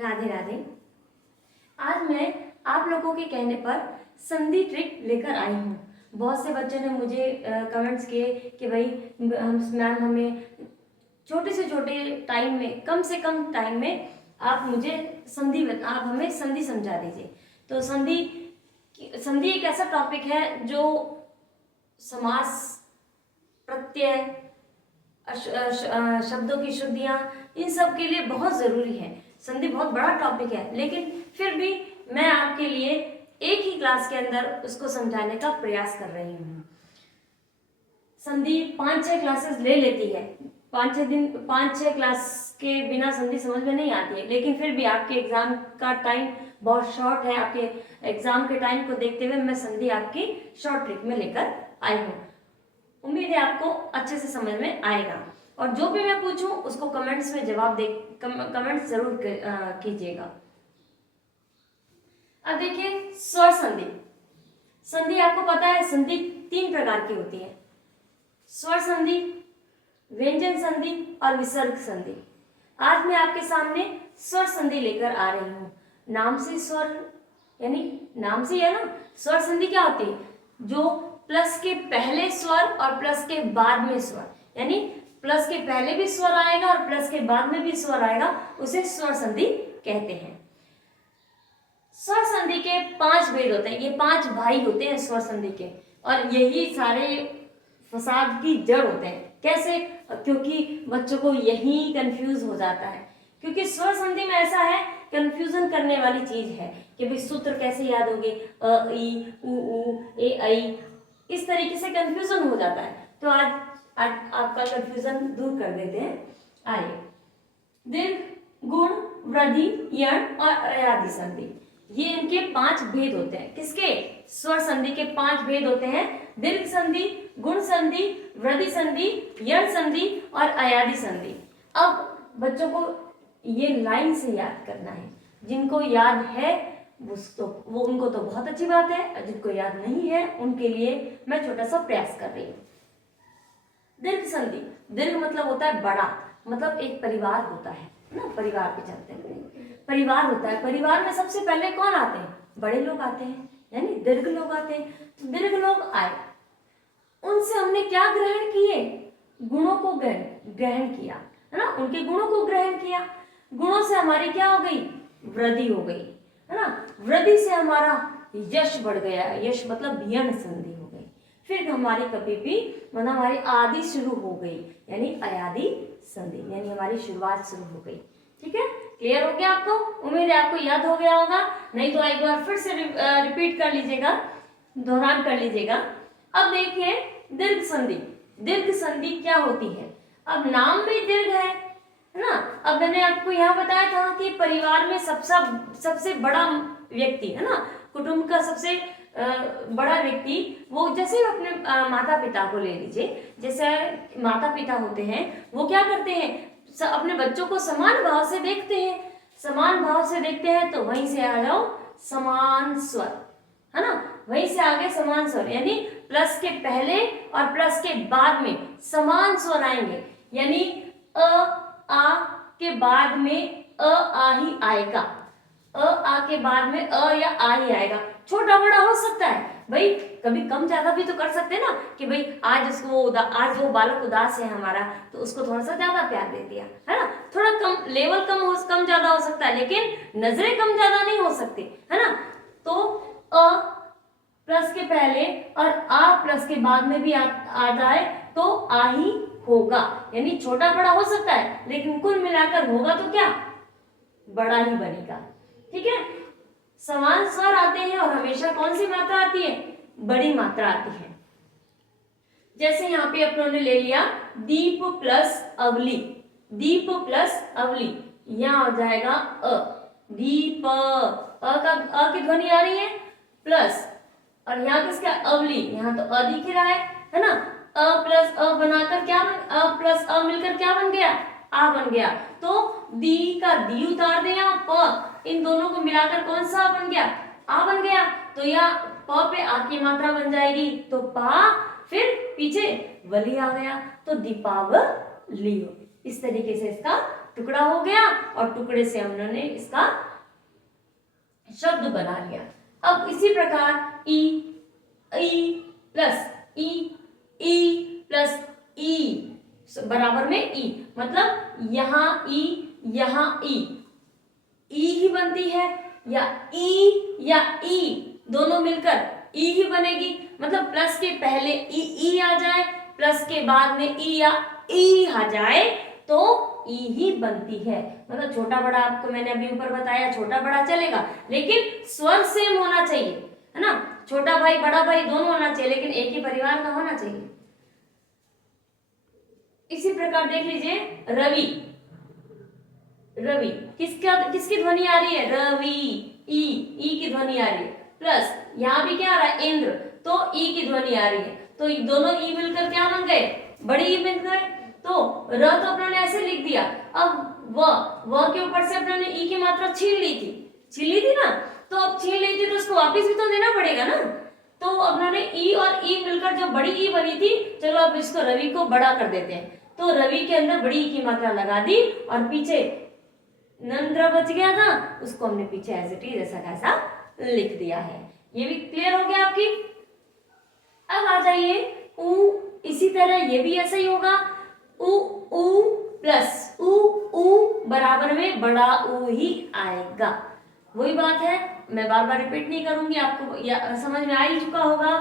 राधे राधे। आज मैं आप लोगों के कहने पर संधि ट्रिक लेकर आई हूँ। बहुत से बच्चों ने मुझे कमेंट्स किए कि भाई मैम हमें छोटे से छोटे टाइम में, कम से कम टाइम में आप हमें संधि समझा दीजिए। तो संधि एक ऐसा टॉपिक है जो समास, प्रत्यय, शब्दों की शुद्धियाँ, इन सब के लिए बहुत ज़रूरी है। संधि बहुत बड़ा टॉपिक है, लेकिन फिर भी मैं आपके लिए एक ही क्लास के अंदर उसको समझाने का प्रयास कर रही हूँ। संधि 5-6 क्लासेस ले लेती है, 5-6 क्लास के बिना संधि समझ में नहीं आती है, लेकिन फिर भी आपके एग्जाम का टाइम बहुत शॉर्ट है। आपके एग्जाम के टाइम को देखते हुए मैं संधि आपकी शॉर्ट ट्रिक में लेकर आई हूँ। उम्मीद है आपको अच्छे से समझ में आएगा, और जो भी मैं पूछूं उसको कमेंट्स में जवाब कमेंट्स जरूर कीजिएगा। अब देखिए स्वर संधि। संधि आपको पता है संधि 3 प्रकार की होती है: स्वर संधि, व्यंजन संधि और विसर्ग संधि। आज मैं आपके सामने स्वर संधि लेकर आ रही हूँ। नाम से स्वर, यानी नाम से है ना, स्वर संधि क्या होती है? जो प्लस के पहले स्वर और प्लस के बाद में स्वर, यानी प्लस के पहले भी स्वर आएगा और प्लस के बाद में भी स्वर आएगा, उसे स्वर संधि कहते हैं। स्वर संधि के 5 भेद होते हैं, ये 5 भाई होते हैं स्वर संधि के, और यही सारे फसाद की जड़ होते हैं। कैसे? क्योंकि बच्चों को यही कंफ्यूज हो जाता है, क्योंकि स्वर संधि में ऐसा है, कंफ्यूजन करने वाली चीज है कि भाई सूत्र कैसे याद होंगे, अ ई उ ए ऐ, इस तरीके से कंफ्यूजन हो जाता है। तो आज आपका कंफ्यूजन दूर कर देते हैं। आइए, दीर्घ, गुण, वृद्धि, यण और अयादि संधि, ये इनके 5 भेद होते हैं। किसके? स्वर संधि के 5 भेद होते हैं: दीर्घ संधि, गुण संधि, वृद्धि संधि, यण संधि और अयादि संधि। अब बच्चों को ये लाइन से याद करना है। जिनको याद है वो उनको तो बहुत अच्छी बात है, और जिनको याद नहीं है उनके लिए मैं छोटा सा प्रयास कर रही हूँ। दीर्घ संधि, दीर्घ मतलब होता है बड़ा, मतलब एक परिवार होता है ना, परिवार पे चलते हैं, परिवार होता है। परिवार में सबसे पहले कौन आते हैं? बड़े लोग आते हैं, यानी दीर्घ लोग आते हैं। तो दीर्घ लोग आए, उनसे हमने क्या ग्रहण किए? गुणों को ग्रहण किया, है ना, उनके गुणों को ग्रहण किया। गुणों से हमारी क्या हो गई? वृद्धि हो गई, है ना। वृद्धि से हमारा यश बढ़ गया, यश मतलब यण संधि हो गई। फिर हमारी मतलब हमारी आदि शुरू हो गई, यानी अयादि संधि, यानी हमारी शुरुआत शुरू हो गई। ठीक है, क्लियर हो गया आपको? उम्मीद है आपको याद हो गया होगा, नहीं तो एक बार फिर से रिपीट कर लीजिएगा, दोहरान कर लीजिएगा। अब देखिए दीर्घ संधि। दीर्घ संधि क्या होती है? अब नाम में दीर्घ है ना। अब मैंने आपको यहाँ बताया था कि परिवार में सबसे बड़ा व्यक्ति, है ना, कुटुंब का सबसे बड़ा व्यक्ति, वो जैसे अपने माता पिता को ले लीजिए। जैसे माता पिता होते हैं, वो क्या करते हैं? अपने बच्चों को समान भाव से देखते हैं। समान भाव से देखते हैं तो वहीं से आ जाओ समान स्वर, है ना, वहीं से आगे समान स्वर, यानी प्लस के पहले और प्लस के बाद में समान स्वर आएंगे। यानी अ आ के बाद में आ ही आएगा, आ के बाद में अ या आ ही आएगा। छोटा बड़ा हो सकता है भाई, कभी कम ज्यादा भी तो कर सकते हैं ना, कि भाई आज वो बालक उदास है हमारा, तो उसको थोड़ा सा ज्यादा प्यार दे दिया, है ना। थोड़ा कम लेवल कम ज्यादा हो सकता है, लेकिन नजरें कम ज्यादा नहीं हो सकती, है ना। तो अ प्लस के पहले और आ प्लस के बाद में भी आ जाए तो आ ही होगा, यानी छोटा बड़ा हो सकता है, लेकिन कुल मिलाकर होगा तो क्या? बड़ा ही बनेगा। ठीक है, समान स्वर आते हैं और हमेशा कौन सी मात्रा आती है? बड़ी मात्रा आती है। जैसे यहाँ पे अपनों ने ले लिया दीप प्लस अवली, दीप प्लस अवली, यहाँ हो जाएगा अ, दीप, अ की ध्वनि आ रही है प्लस, और यहाँ किसका? अवली, यहाँ तो अ दिख रहा है ना। अ प्लस अ बनाकर क्या अ प्लस अ मिलकर क्या बन गया? आ बन गया। तो दी का दी उतार दे, यहाँ प, इन दोनों को मिलाकर कौन सा बन गया? आ बन गया। तो यहाँ प पे आ की मात्रा बन जाएगी, तो पा, फिर पीछे वली आ गया, तो दीपावली। इस तरीके से इसका टुकड़ा हो गया और टुकड़े से हमने इसका शब्द बना लिया। अब इसी प्रकार ई, ई प्लस ई, ई प्लस ई बराबर में ई, मतलब यहाँ ई ही बनती है, या ई दोनों मिलकर ई ही बनेगी। मतलब प्लस के पहले ई आ जाए, प्लस के बाद में ई या ई आ जाए तो ई ही बनती है। मतलब छोटा बड़ा आपको मैंने अभी ऊपर बताया, छोटा बड़ा चलेगा लेकिन स्वर सेम होना चाहिए, है ना। छोटा भाई बड़ा भाई दोनों होना चाहिए, लेकिन एक ही परिवार का होना चाहिए। इसी प्रकार देख लीजिए रवि, किसकी ध्वनि आ रही है? रवि, ई की ध्वनि आ रही है। प्लस यहाँ भी क्या आ रहा है? इंद्र, तो ई की ध्वनि आ रही है। तो दोनों ई मिलकर क्या बन गए? बड़ी ई बन गए। तो र तो अपने ऐसे लिख दिया। अब व के ऊपर से अपने ई की मात्रा छीन ली थी ना, तो अब छीन ली थी तो उसको वापिस भी तो देना पड़ेगा ना। तो अपने ई और ई मिलकर जो बड़ी ई बनी थी, चलो अब इसको रवि को बड़ा कर देते हैं। तो रवि के अंदर बड़ी ई की मात्रा लगा दी और पीछे नंद्र बच गया था, उसको हमने पीछे एज इट इज ऐसा कैसा लिख दिया है। ये भी क्लियर हो गया आपकी। अब आ जाइए ऊ, इसी तरह ये भी ऐसा ही होगा। ऊ प्लस ऊ बराबर में बड़ा ऊ ही आएगा। वही बात है, मैं बार बार रिपीट नहीं करूंगी, आपको समझ में आ ही चुका होगा।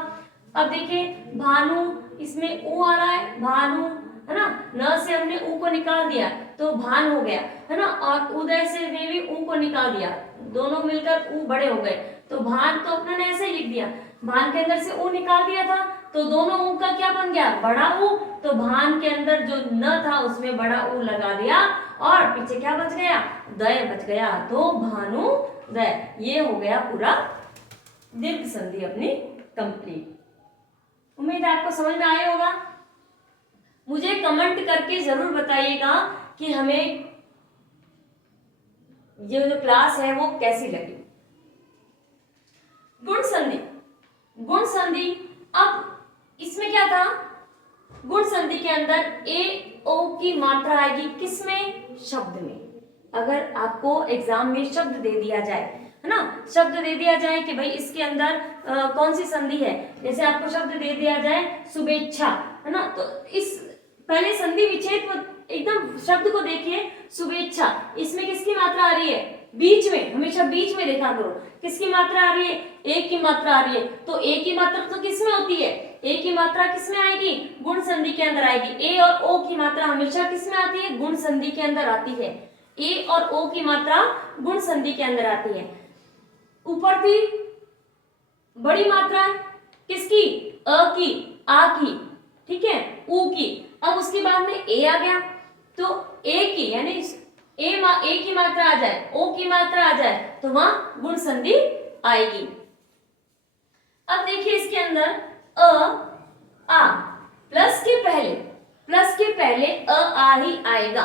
अब देखिए भानु, इसमें ऊ आ रहा है, भानु, है ना। न से हमने ऊ को निकाल दिया तो भान हो गया, है ना। और उदय से ने भी ऊ को निकाल दिया, दोनों मिलकर ऊ बड़े हो गए। तो भान तो अपने ने ऐसे लिख दिया, भान के अंदर से ऊ निकाल दिया था तो दोनों ऊ का क्या बन गया? बड़ा ऊ। तो भान के अंदर जो न था उसमें बड़ा ऊ लगा दिया और पीछे क्या बच गया? दय बच गया। तो भानु दय, ये हो गया पूरा दीर्घ संधि अपनी कंप्लीट। उम्मीद है आपको समझ में आया होगा। मुझे कमेंट करके जरूर बताइएगा कि हमें ये जो क्लास है वो कैसी लगी। गुण संधि, अब इसमें क्या था? गुण संधि के अंदर ए ओ की मात्रा आएगी किसमें? शब्द में। अगर आपको एग्जाम में शब्द दे दिया जाए, है ना, शब्द दे दिया जाए कि भाई इसके अंदर कौन सी संधि है, जैसे आपको शब्द दे दिया जाए शुभेच्छा, है ना, तो इस पहले संधि विच्छेद को एकदम शब्द को देखिए, शुभेच्छा, इसमें किसकी मात्रा आ रही है? बीच में, हमेशा बीच में देखा करो। किसकी मात्रा आ रही है? ए की मात्रा आ रही है। तो ए की मात्रा तो किसमें होती है? ए की मात्रा किसमें आएगी? गुण संधि के अंदर आएगी। ए और ओ की मात्रा हमेशा किसमें आती है? गुण संधि के अंदर आती है। ए और ओ की मात्रा गुण संधि के अंदर आती है। ऊपर थी बड़ी मात्रा किसकी? अ की, आ की, ठीक है, ऊ की। अब उसके बाद में ए आ गया, तो ए की यानी ए की मात्रा आ जाए, ओ की मात्रा आ जाए तो वहां गुण संधि आएगी। अब देखिए इसके अंदर अ आ, प्लस के पहले अ आ ही आएगा।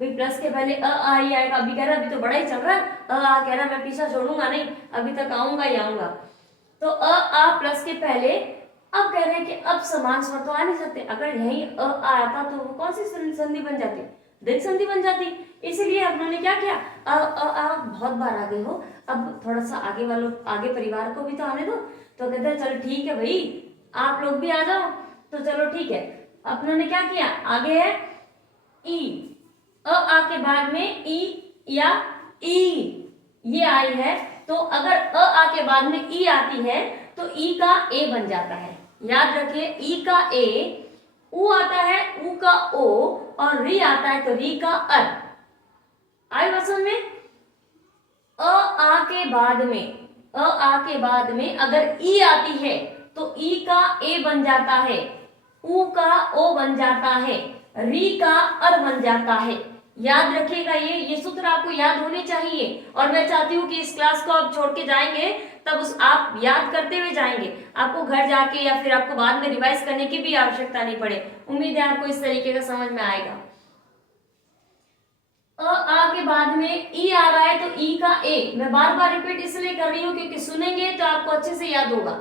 भाई प्लस के पहले अ आ ही आएगा। अभी कह रहा अभी तो बड़ा ही चल रहा है, अ आ कह रहा मैं पीछा छोड़ूंगा नहीं, अभी तक आऊंगा ही आऊंगा। तो अ आ प्लस के पहले, अब कह रहे हैं कि अब समान स्वर तो आ नहीं सकते। अगर यही अ आता तो वो कौन सी संधि बन जाती? दीर्घ संधि बन जाती। इसलिए उन्होंने क्या किया? अ बहुत बार आ गए हो, अब थोड़ा सा आगे परिवार को भी तो आने दो। तो कहते हैं चलो ठीक है भाई, आप लोग भी आ जाओ, तो चलो ठीक है। उन्होंने क्या किया? आगे है ई, अ आ के बाद में ई या ई ये आई है, तो अगर अ आ के बाद में ई आती है तो ई का ए बन जाता है। याद रखिए, ई का ए, ऊ आता है ऊ का ओ, और री आता है तो री का अर। आई बात समझ में? अ आ के बाद में अगर ई आती है तो ई का ए बन जाता है, ऊ का ओ बन जाता है, री का अर बन जाता है। याद रखिएगा, ये सूत्र आपको याद होने चाहिए। और मैं चाहती हूँ कि इस क्लास को आप छोड़ के जाएंगे तब आप याद करते हुए जाएंगे, आपको घर जाके या फिर आपको बाद में रिवाइज करने की भी आवश्यकता नहीं पड़े। उम्मीद है आपको इस तरीके का समझ में आएगा। अ आ के बाद में ई आ रहा है तो ई का ए, मैं बार बार रिपीट इसलिए कर रही हूँ क्योंकि सुनेंगे तो आपको अच्छे से याद होगा।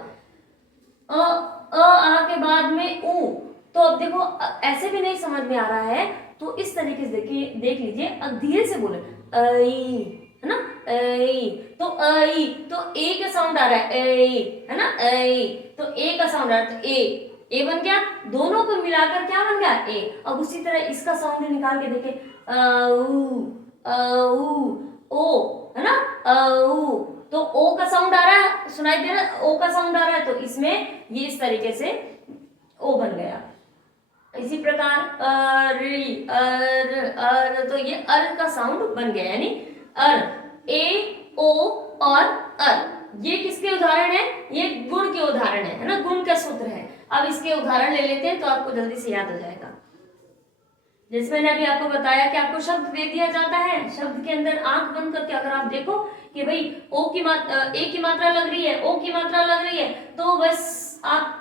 अ आ के बाद में ऊ, तो अब देखो ऐसे भी नहीं समझ में आ रहा है, तो इस तरीके से देखिए, देख लीजिए, अब धीरे से बोले ऐ, है ना, ऐ, तो ऐ, तो ए का साउंड आ रहा है, ऐ, है ना, ऐ, तो ए का साउंड आ रहा है, तो ए बन गया, दोनों को मिलाकर क्या बन गया, ए। अब उसी तरह इसका साउंड निकाल के देखे, ओ, है ना, तो ओ का साउंड आ रहा है, सुनाई दे रहा है, ओ का साउंड आ रहा है, तो इसमें ये इस तरीके से ओ बन गया। इसी प्रकार तो ये अर का साउंड बन गया, यानी अर, ए, ओ और अर। ये किसके उदाहरण है, ये गुण के उदाहरण है ना, गुण का सूत्र है। अब इसके उदाहरण ले लेते हैं तो आपको जल्दी से याद हो जाएगा। जैसे मैंने अभी आपको बताया कि आपको शब्द दे दिया जाता है, शब्द के अंदर आंख बंद करके अगर आप देखो कि भाई ओ की मात्रा, ए की मात्रा लग रही है, ओ की मात्रा लग रही है, तो बस आप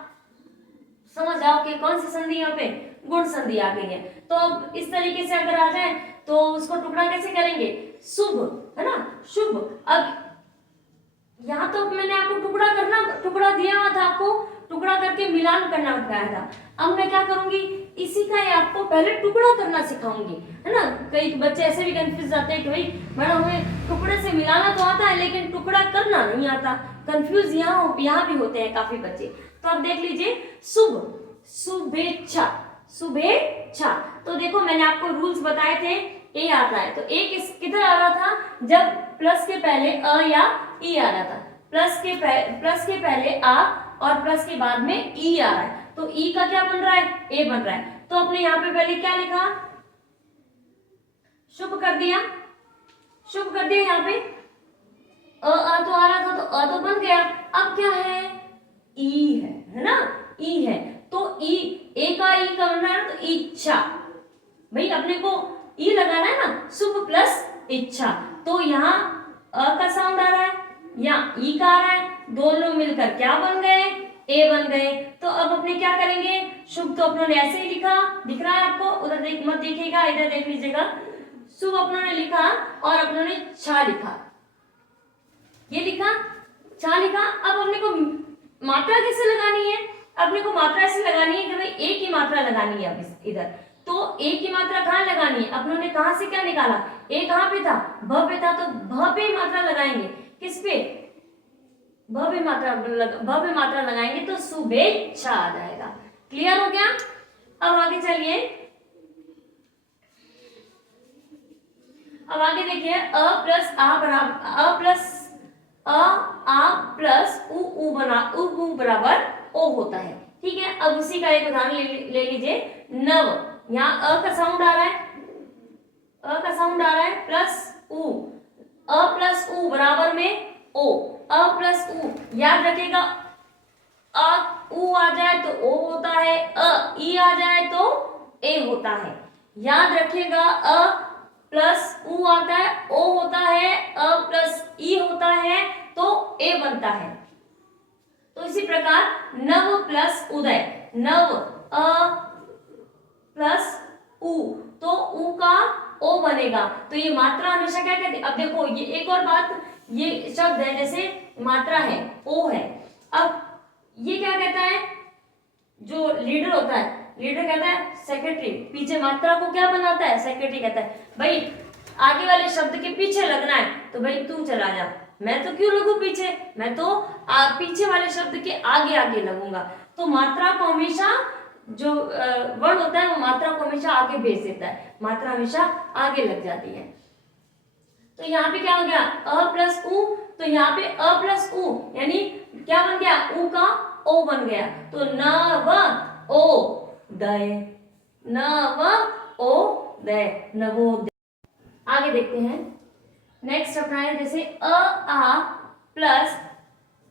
समझ जाओ कि कौन सी संधि यहाँ पे गुण संधि आ गई है। तो अब इस तरीके से अगर आ जाए तो उसको टुकड़ा कैसे करेंगे, शुभ, है ना, शुभ। अब यहाँ तो मैंने आपको टुकड़ा दिया हुआ था, आपको टुकड़ा करके मिलान करना बताया था। अब मैं क्या करूंगी, इसी का ही आपको पहले टुकड़ा करना सिखाऊंगी, है ना। कई बच्चे ऐसे भी कंफ्यूज जाते हैं कि भाई मैडम हमें टुकड़े से मिलाना तो आता है लेकिन टुकड़ा करना नहीं आता। कंफ्यूज यहाँ भी होते हैं काफी बच्चे। तो आप देख लीजिए, शुभ, शुभेच्छा, शुभेच्छा। तो देखो मैंने आपको रूल्स बताए थे, ए आता है तो ए किधर आ रहा था, जब प्लस के पहले अ या ई आ रहा था। प्लस के पहले आ और प्लस के बाद में ई आ रहा है, तो ई का क्या बन रहा है, ए बन रहा है। तो अपने यहाँ पे पहले क्या लिखा, शुभ कर दिया, शुभ कर दिया। यहाँ पे आ तो आ रहा था तो अ तो बन गया। अब क्या है, ई है ना, ई है, तो ई, ए का ई का बन रहा है तो इच्छा। भाई अपने को ई लगाना है ना, शुभ प्लस इच्छा। तो यहाँ अ का साउंड आ रहा है या ई का आ रहा है, दोनों मिलकर क्या बन गए, ए बन गए। तो अब अपने क्या करेंगे, शुभ तो अपनों ने ऐसे ही लिखा, दिख रहा है आपको, उधर मत देखिएगा, इधर देख लीजिएगा। शुभ अपनों ने लिखा और अपनों ने छा लिखा, ये लिखा, छा लिखा। अब अपने को मात्रा कैसे लगानी है, अपने को मात्रा ऐसे लगानी है कि भाई ए की मात्रा लगानी है। अब इधर तो ए की मात्रा कहाँ लगानी है, अपनों ने कहाँ से क्या निकाला, ए कहाँ पे था, भ पे था, तो भ पे मात्रा लगाएंगे, किस पे, भ पे मात्रा लगाएंगे तो शुभेच्छा आ जाएगा। क्लियर हो गया। अब आगे चलिए, अब आगे देखिए, अ प्लस आ प्लस उ बराबर ओ होता है। ठीक है, अब उसी का एक उदाहरण ले लीजिए, नव। यहाँ अ का साउंड आ रहा है, अ का साउंड आ रहा है, प्लस उ, अ प्लस उ बराबर में ओ, अ प्लस उ, याद रखिएगा, अ उ आ जाए तो ओ होता है, अ ई आ जाए तो ए होता है। याद रखिएगा, अ प्लस उ आता है, ओ होता है, अ प्लस ई होता है तो ए बनता है। तो इसी प्रकार नव प्लस उदय, नव अ प्लस उ, तो उ का ओ बनेगा। तो ये मात्रा हमेशा क्या कहते हैं, अब देखो ये एक और बात, ये शब्द है जैसे मात्रा है, ओ है। अब ये क्या कहता है, जो लीडर होता है, लीडर कहता है सेक्रेटरी, पीछे मात्रा को क्या बनाता है, सेक्रेटरी कहता है भाई आगे वाले शब्द के पीछे लगना है तो भाई तू चला जा, मैं तो क्यों लगूं पीछे, मैं तो पीछे वाले शब्द के आगे आगे लगूंगा। तो मात्रा को हमेशा, जो वर्ड होता है वो मात्रा को हमेशा आगे भेज देता है, मात्रा हमेशा आगे लग जाती है। तो यहाँ पे क्या हो गया, अ प्लस उ, तो यहाँ पे अ प्लस उ यानी क्या बन गया, उ का ओ बन गया। तो नव ओ दय, नव ओ दय, नवोदय। आगे देखते हैं, नेक्स्ट अपना है जैसे अ आ प्लस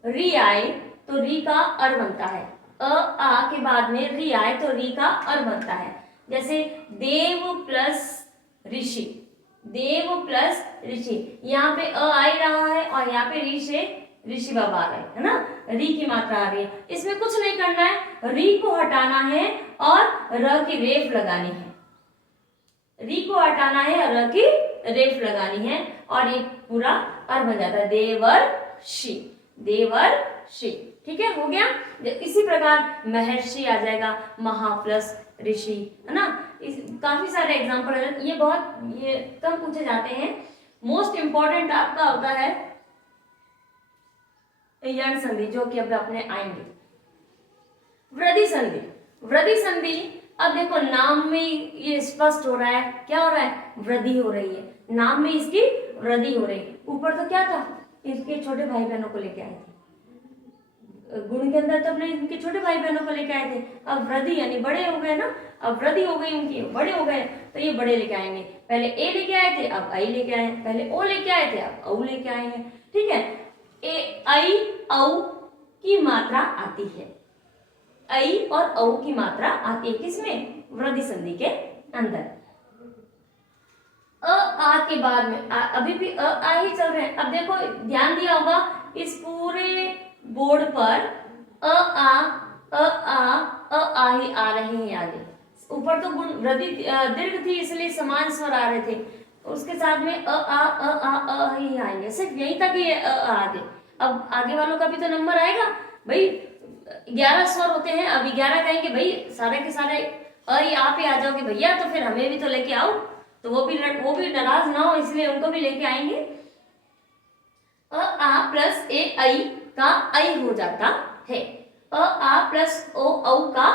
री आए तो री का अर बनता है, अ आ के बाद में री आए तो री का अर बनता है। जैसे देव प्लस ऋषि, देव प्लस ऋषि, यहाँ पे अ आ ही रहा है और यहाँ पे री से ऋषि बाबा आ रहे है ना, री की मात्रा आ रही है। इसमें कुछ नहीं करना है, री को हटाना है और र की रेफ लगानी है, री को हटाना है और र की रेफ लगानी है और ये पूरा अर बन जाता है, देवर्षि, देवर्षि। ठीक है, हो गया। इसी प्रकार महर्षि आ जाएगा, महा प्लस ऋषि, है ना। काफी सारे एग्जाम्पल है, ये कम पूछे जाते हैं। मोस्ट इंपॉर्टेंट आपका होता है यण संधि, जो कि अब अपने आएंगे। वृद्धि संधि, वृद्धि संधि, अब देखो नाम में ये स्पष्ट हो रहा है, क्या हो रहा है, वृद्धि हो रही है, नाम में इसकी वृद्धि हो रही है। ऊपर तो क्या था, इसके छोटे भाई बहनों को लेके आए थे, गुण के अंदर तो अपने इनके छोटे भाई बहनों को लेके आए थे। अब वृद्धि यानी बड़े हो गए ना, अब वृद्धि हो गई उनकी, बड़े हो गए, तो ये बड़े लेके आएंगे। पहले ए लेके आए थे, अब आई लेके आए, पहले ओ लेके आए थे, अब औ लेके आएंगे। ठीक है, ए आई औ की मात्रा आती है, आई और औ की मात्रा आती है किसमें, वृद्धि संधि के अंदर। अ आ के बाद में अभी भी अ आ ही चल रहे हैं। अब देखो ध्यान दिया होगा इस पूरे बोर्ड पर अ आ अ आ अ आ ही आ रहे हैं आगे। ऊपर तो गुण वृद्धि दीर्घ थी इसलिए समान स्वर आ रहे थे, उसके साथ में अ ही आएंगे, सिर्फ यहीं तक ही आगे। अब आगे वालों का भी तो नंबर आएगा भाई, 11 स्वर होते हैं, अब 11 कहेंगे भाई सारे के सारे आप ही आ जाओगे भैया, तो फिर हमें भी तो लेके आओ, तो वो भी नाराज ना हो, इसलिए उनको भी लेके आएंगे। अ आ प्लस ए आई का आई हो जाता है, अ आ प्लस ओ औ का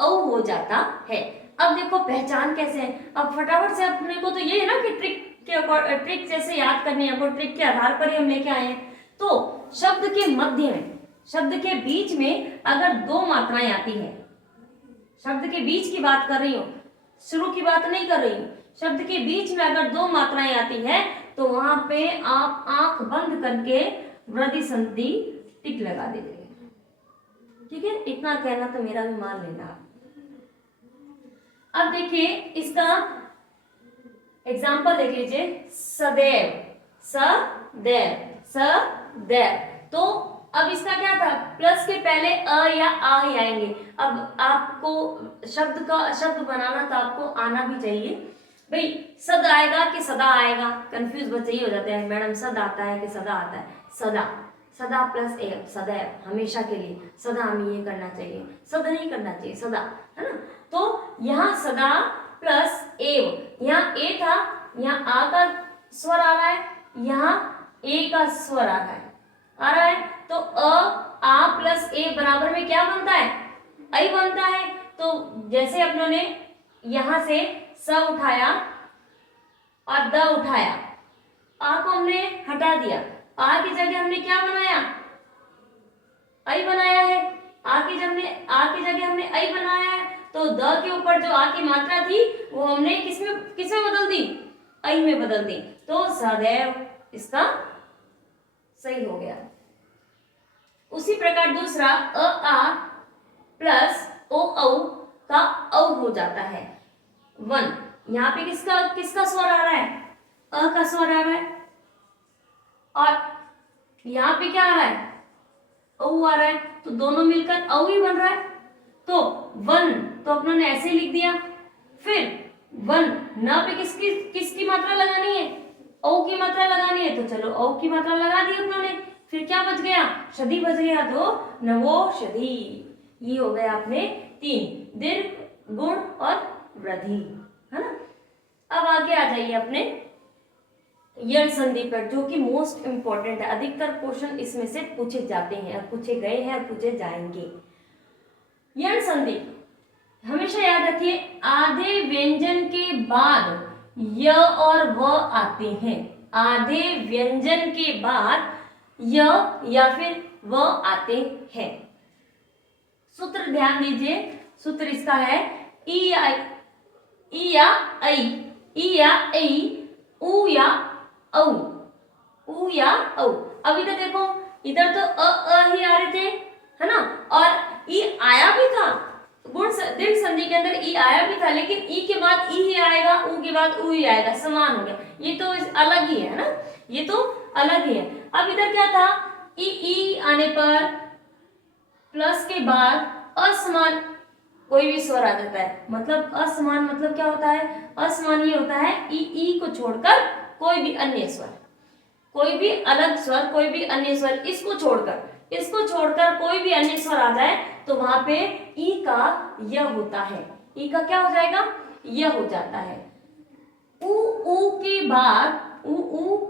औ हो जाता है। अब देखो पहचान कैसे है, अब फटाफट से अपने को तो ये है ना कि ट्रिक जैसे याद करनी है, आपको ट्रिक के आधार पर ही हम लेके आए हैं। तो शब्द के मध्य में, शब्द के बीच में अगर दो मात्राएं आती है, शब्द के बीच की बात कर रही हूं, शुरू की बात नहीं कर रही हूं, शब्द के बीच में अगर दो मात्राएं आती है तो वहां पे आप आंख बंद करके वृद्धि संधि टिक लगा दीजिए। ठीक है, इतना कहना तो मेरा भी मान लेना। अब देखिए इसका एग्जाम्पल देख लीजिए, सदैव, सदैव, सदैव। तो अब इसका क्या था, प्लस के पहले अ या आ ही आएंगे। अब आपको शब्द बनाना तो आपको आना भी चाहिए भाई, सद आएगा कि सदा आएगा, कंफ्यूज बच्चे ही हो जाते हैं, मैडम सद आता है कि सदा आता है। सदा, सदा प्लस ए, सदैव, हमेशा के लिए, सदा हमें ये करना चाहिए, सद नहीं करना चाहिए, सदा, है ना। तो यहाँ सदा प्लस एव, यहाँ ए था, यहाँ आ का स्वर आ रहा है, यहाँ ए का स्वर आ रहा है, तो आ प्लस ए बराबर में क्या बनता है, आई बनता है। तो जैसे अपनों ने यहां से स उठाया और द उठाया, आ को हमने हटा दिया, आ की जगह हमने क्या बनाया, आई बनाया है। आ की जगह हमने आई बनाया है, तो द के ऊपर जो आ की मात्रा थी वो हमने किसमें बदल दी, आई में बदल दी, तो सदैव इसका सही हो गया। उसी प्रकार दूसरा अ आ प्लस ओ औ का औ हो जाता है, वन। यहाँ पे किसका स्वर आ रहा है, अ का स्वर आ रहा है, और यहाँ पे क्या आ रहा है, औ आ रहा है, तो दोनों मिलकर औ ही बन रहा है। तो वन तो अपनों ने ऐसे लिख दिया, फिर वन न पे किसकी मात्रा लगानी है, औ की मात्रा लगानी है, तो चलो औ की मात्रा लगा दी अपनों ने, फिर क्या बच गया, शदी बच गया, तो नवोषधि। ये हो गया आपने 3, दीर्घ, गुण और वृद्धि, है ना। अब आगे आ जाइए अपने यण संधि पर, जो कि मोस्ट इंपॉर्टेंट है, अधिकतर क्वेश्चन इसमें से पूछे जाते हैं, और पूछे गए हैं और पूछे जाएंगे। यण संधि हमेशा याद रखिए, आधे व्यंजन के बाद य और व आते हैं, आधे व्यंजन के बाद य या फिर व आते हैं। सूत्र ध्यान दीजिए, सूत्र इसका है ई या ऐ, ई या ऐ, उ या औ, उ या औ। अब इधर देखो, इधर तो अ ही आ रहे थे, है ना, और ई आया भी था, गुण दीर्घ संधि के अंदर ई आया भी था, लेकिन ई के बाद ई ही आएगा, उ के बाद उ ही आएगा, समान हो गया। ये तो अलग ही है ना, ये तो अलग ही है। अब इधर क्या था, ई आने पर प्लस के बाद असमान कोई भी स्वर आ जाता है, मतलब असमान मतलब क्या होता है, असमान ये होता है ई को छोड़कर कोई भी अन्य स्वर, कोई भी अलग स्वर, कोई भी अन्य स्वर, इसको छोड़कर कोई भी अन्य स्वर आ जाए तो वहां पे ई का य होता है, ई का क्या हो जाएगा, य हो जाता है। उ ऊ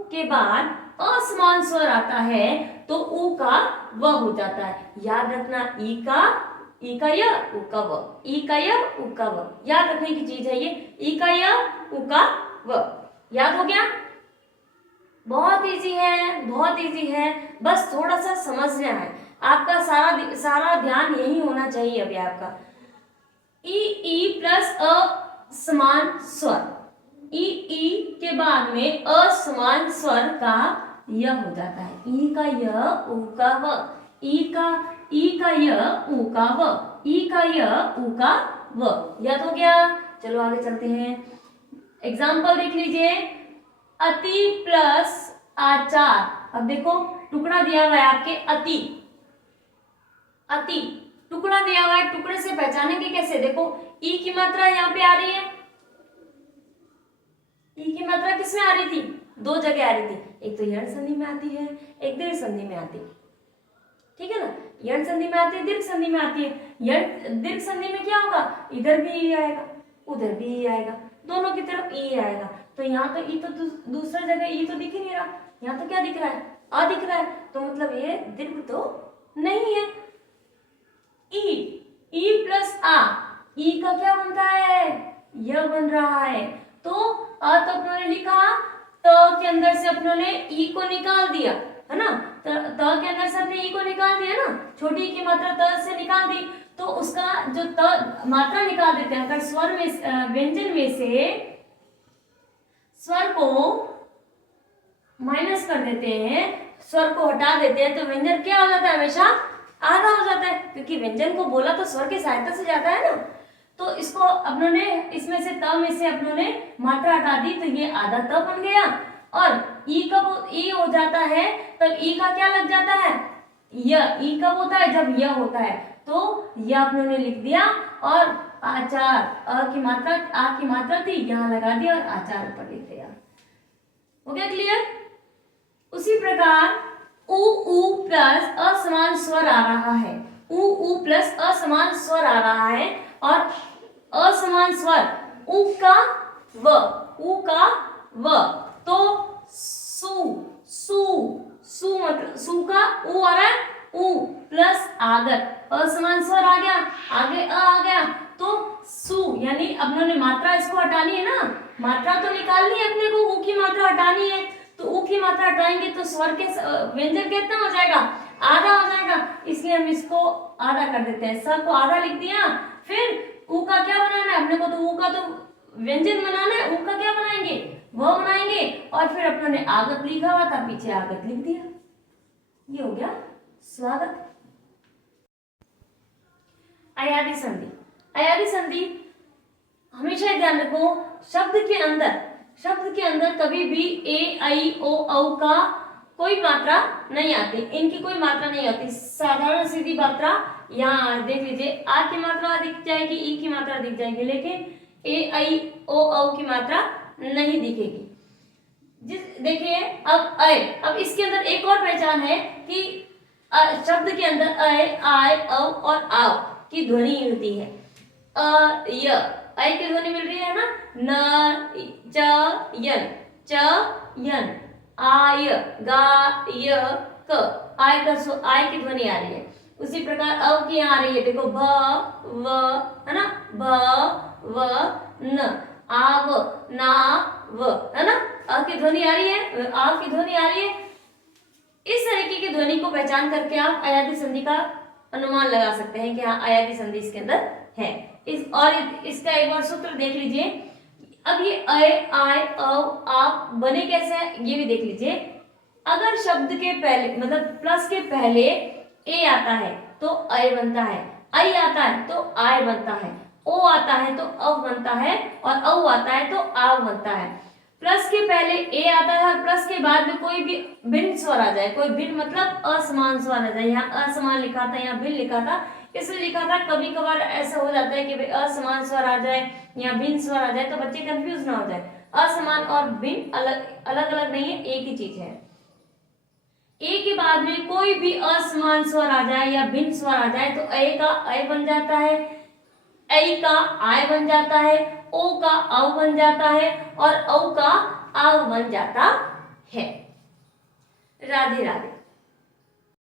के बाद असमान स्वर आता है तो ऊ का व हो जाता है। याद रखना, ई का य, उ का व, ई का य, उ का व, याद रखने की चीज है ये। ई का य, उ का व, याद हो गया? बहुत इजी है, बहुत इजी है, बस थोड़ा सा समझना है। आपका सारा ध्यान यही होना चाहिए अभी आपका। ई प्लस अ समान स्वर, ई के बाद में असमान स्वर का य हो जाता है। ई का य, उ का व, ई का य, उ का व, ई का य, उ का व, याद हो गया? चलो आगे चलते हैं। एग्जाम्पल देख लीजिए, अति प्लस आचार। अब देखो टुकड़ा दिया हुआ है आपके, अति टुकड़ा दिया हुआ है, टुकड़े से पहचानेंगे कैसे? देखो ई की मात्रा यहाँ पे आ रही है, ई की मात्रा किसमें आ रही थी? दो जगह आ रही थी, एक तो यण संधि में आती है, एक दीर्घ संधि में आती है, ठीक है ना? यण संधि में आती है, दीर्घ संधि में आती है। दीर्घ संधि में क्या होगा? इधर भी ई आएगा, उधर भी ई आएगा, दोनों की तरफ ई आएगा। तो यहाँ तो ई तो दूसरा जगह ई तो दिख ही नहीं रहा, यहाँ तो क्या दिख रहा है? अ दिख रहा है, तो मतलब ये दीर्घ तो नहीं है। ई प्लस आ, ई का क्या बनता है? यह बन रहा है। तो अ तो अपनों ने लिखा, त के अंदर से अपनों ने ई को निकाल दिया, है ना? त के अंदर से अपने ई को निकाल दिया ना, छोटी ई की मात्रा त से निकाल दी, तो उसका जो त मात्रा निकाल देते हैं। अगर स्वर में व्यंजन में से स्वर को माइनस कर देते हैं, स्वर को हटा देते हैं, तो व्यंजन क्या हो जाता है? हमेशा आधा हो जाता है, क्योंकि व्यंजन को बोला तो स्वर की सहायता से जाता है ना। तो इसको अपनों ने इसमें से त में से अपनों ने मात्रा हटा दी, तो ये आधा त बन गया। और ई कब ई हो जाता है, तब ई का क्या लग जाता है? य। ई कब होता है? जब य होता है। तो यह अपनों ने लिख दिया, और आचार, आ की मात्रा थी, यहाँ लगा दिया और आचार ऊपर लिख दिया। हो गया क्लियर? उसी प्रकार उ प्लस असमान स्वर आ रहा है, उ प्लस असमान स्वर आ रहा है, और असमान स्वर उ का व, तो सु मतलब सु का उ आ रहा है, उ प्लस आगर, असमान स्वर आ गया, आगे अ आ गया, तो सु, यानी अपनों ने मात्रा इसको हटानी है ना, मात्रा तो निकालनी है अपने को, उ की मात्रा हटानी है। तो उ की मात्रा हटाएंगे तो स्वर के व्यंजन कितना हो जाएगा? आधा हो जाएगा, इसलिए हम इसको आधा कर देते हैं। स को आधा लिख दिया, फिर उ का क्या बनाना है अपने को? तो उ का तो व्यंजन बनाना है, उ का क्या बनाएंगे? वो बनाएंगे, और फिर अपनों ने आगत लिखा हुआ था, पीछे आगत लिख दिया। ये हो गया स्वागत। अयादी संधि। अयादी संधि हमेशा ध्यान रखो, शब्द के अंदर कभी भी ए आई ओ औ का कोई मात्रा नहीं आती, इनकी कोई मात्रा नहीं आती। साधारण सीधी मात्रा यहाँ देख लीजिए, आ की मात्रा दिख जाएगी, ई की मात्रा दिख जाएगी, लेकिन ए आई ओ औ की मात्रा नहीं दिखेगी। देखिए अब इसके अंदर एक और पहचान है कि शब्द के अंदर आय औ और आव की ध्वनि होती है। आई की ध्वनि मिल रही है ना, न च यन, आय गा य क, आय की ध्वनि आ रही है। उसी प्रकार अव की यहाँ आ रही है, देखो भ व, है ना, भ व न, आव ना व, है ना, अ की ध्वनि आ रही है, आव की ध्वनि आ रही है। इस तरीके की ध्वनि को पहचान करके आप अयादी संधि का अनुमान लगा सकते हैं कि हाँ अयादी संधि इसके अंदर है। इसका एक बार सूत्र देख लीजिए। अब ये आय आप बने कैसे है ये भी देख लीजिए। अगर शब्द के पहले मतलब प्लस के पहले ए आता है तो अय बनता है, आई आता है तो आय बनता है, ओ आता है तो अव बनता है, और औ आता है तो आव बनता है। प्लस के पहले ए आता है और प्लस के बाद में कोई भी भिन्न स्वर आ जाए, कोई भिन्न मतलब असमान स्वर आ जाए। यहाँ असमान लिखा था, यहाँ भिन्न लिखा था, इसलिए लिखा था। कभी कभार ऐसा हो जाता है कि भाई असमान स्वर आ जाए या भिन्न स्वर आ जाए तो बच्चे कंफ्यूज ना हो जाए। असमान और भिन्न अलग अलग नहीं है, एक ही चीज है। ए के बाद में कोई भी असमान स्वर आ जाए या भिन्न स्वर आ जाए तो ए का अय बन जाता है, ऐ का आय बन जाता है, ओ का अव बन जाता है और औ का आव बन जाता है। राधे राधे।